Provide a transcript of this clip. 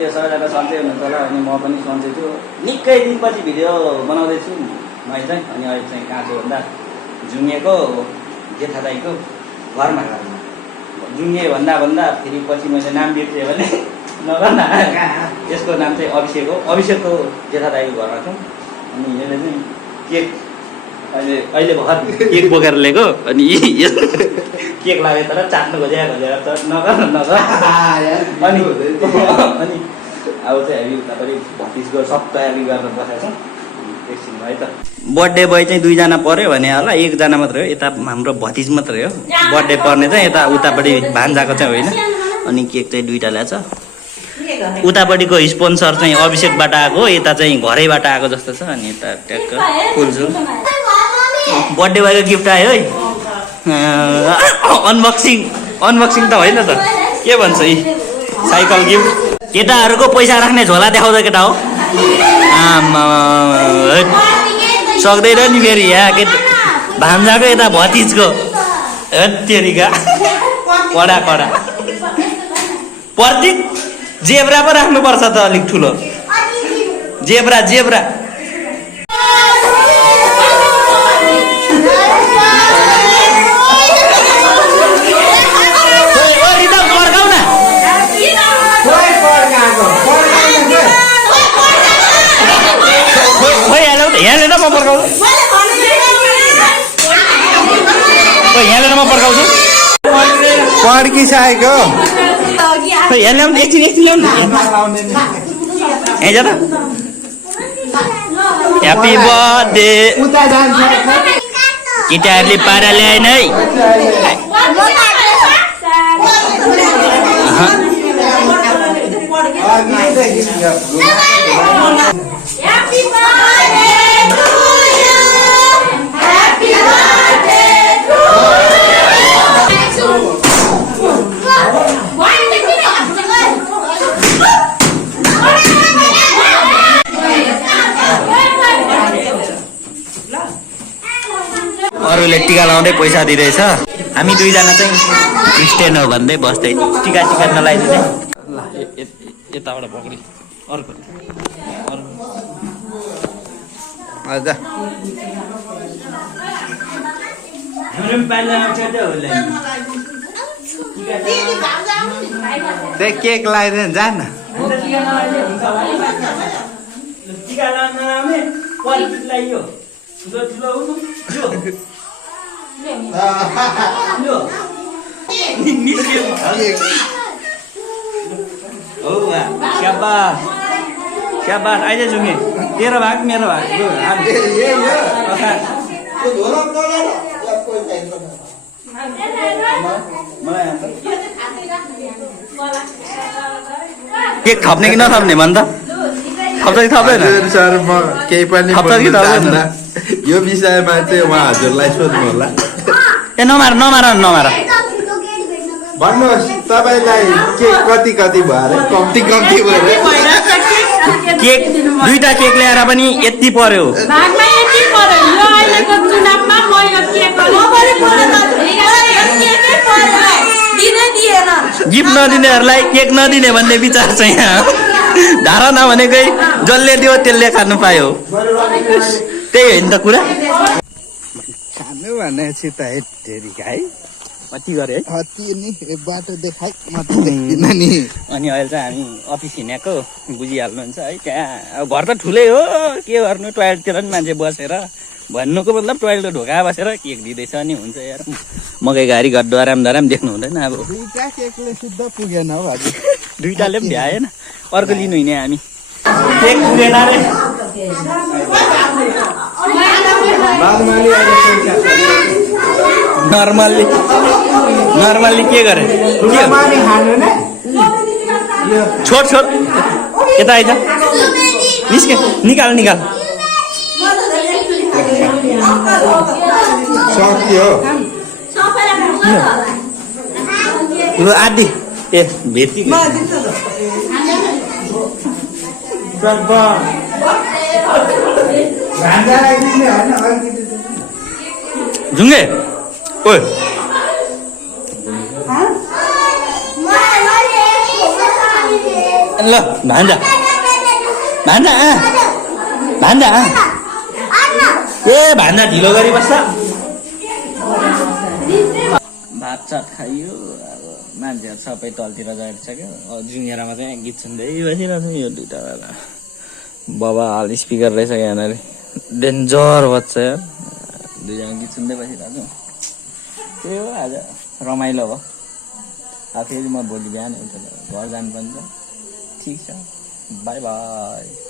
सबैजना सन्चै हुनुहुन्छ होला अनि म पनि सन्चै छु। निकै दिनपछि भिडियो बनाउँदैछु मैले चाहिँ। अनि अहिले चाहिँ कहाँ छु भन्दा जुङ्गेको जेठा दाइको घरमा। जुङ्गे भन्दा फेरि पछि मैले नाम बिर्सेँ भने नगर न। यसको नाम चाहिँ अभिषेक हो। अभिषेकको जेठा दाइको घरमा छौँ। अनि यसले चाहिँ केक अहिले भर्खर केक बोकेर ल्याएको। अनि केक लाग्यो तर चाट्नु खोजेर नगर अनि अब चाहिँ हामी उतापट्टि भतिजको सब तयारी गरेर बसेको छौँ। एकछिन भयो त। बर्थडे बोय चाहिँ दुईजना पऱ्यो भने होला, एकजना मात्रै हो। यता हाम्रो भतिज मात्रै हो। बर्थडे पर्ने चाहिँ यता उतापट्टि भान्जाको चाहिँ होइन। अनि केक चाहिँ दुईवटा ल्याएको छ। उतापट्टिको स्पोन्सर चाहिँ अभिषेकबाट आएको, यता चाहिँ घरैबाट आएको जस्तो छ। अनि यता ट्याक्क फुल्छु। बर्थडे बोयको गिफ्ट आयो है। अनबक्सिङ त होइन त के भन्छ यी साइकल गिफ्ट। केटाहरूको पैसा राख्ने झोला देखाउँदा केटा हो। सक्दैन नि फेरि यहाँ केटा भान्जाको यता भतिजको तेरिका कडा प्रतीक जेब्रा पो राख्नुपर्छ त अलिक ठुलो। जेब्रा यहाँनिर म पर्खाउँछु। पड्किसकेको एकछिन ह्याप्पी बर्थडे। केटाहरूले पारा ल्याएन है। अरूले टिका लाउँदै पैसा दिँदैछ। हामी दुईजना चाहिँ क्रिस्चियन हो भन्दै बस्दै टिका नलाइदिने। ल यताबाट पक्रि अर्को केक लगाइदिनु जान न। टिका लगाइयो शाबाश आइज जुङ्गे। तेरो भाग मेरो भाग। केक थप्ने कि नथप्ने भन् त? थप्छ कि थप्दैन? सर म केही पनि यो विषयमा चाहिँ उहाँहरूलाई सोध्नु होला। ए नमार भन्नुहोस् तपाईँलाई के कति भएर कम्ती भएर केक दुईटा केक ल्याएर पनि यति पर्यो। गिफ्ट नदिनेहरूलाई केक नदिने भन्ने विचार छ यहाँ। धारणा भनेकै जसले दियो त्यसले खानु पायो। त्यही होइन त कुरा। खानु भनेपछि त है कति गरे है कति नि बाटो देखाइ मात्र देख्दिन नि। अनि अहिले चाहिँ हामी अफिस हिँडेको बुझिहाल्नुहुन्छ है। त्यहाँ अब घर त ठुलै हो, के गर्नु टोयलेटतिर पनि मान्छे बसेर भन्नुको मतलब टोयलेटको ढोका बसेर केक दिँदैछ नि हुन्छ यार। मकै घारी घर डराम देख्नु हुँदैन। अब दुईटा केकले शुद्ध पुगेन हौ हजुर। दुईटाले पनि भ्याएन। अर्को लिनु हिँड्ने हामी। केक पुगेन रे। नर्मल्ली के गरे छोड यता आइज निकाल सक्यो लु आदि ए भेटी जुङ्गे ओइ ल भान्जा भान्जा भान्जा ए भान्जा ढिलो गरी बस्छ भात सात खाइयो अब मान्छेहरू सबै तलतिर जाइसक्यो जुनियरमा चाहिँ गीत सुन्दै बसिरहेको छ यो दुइटा बेला बाबा हाल स्पिकर रहेछ यहाँनिर डेन्जर बच्छ यार दुईजना गीत सुन्दै बसिरहेको छु त्यही हो आज रमाइलो हो अब फेरि म भोलि बिहान घर जानुपर्छ ठिक छ बाई बाई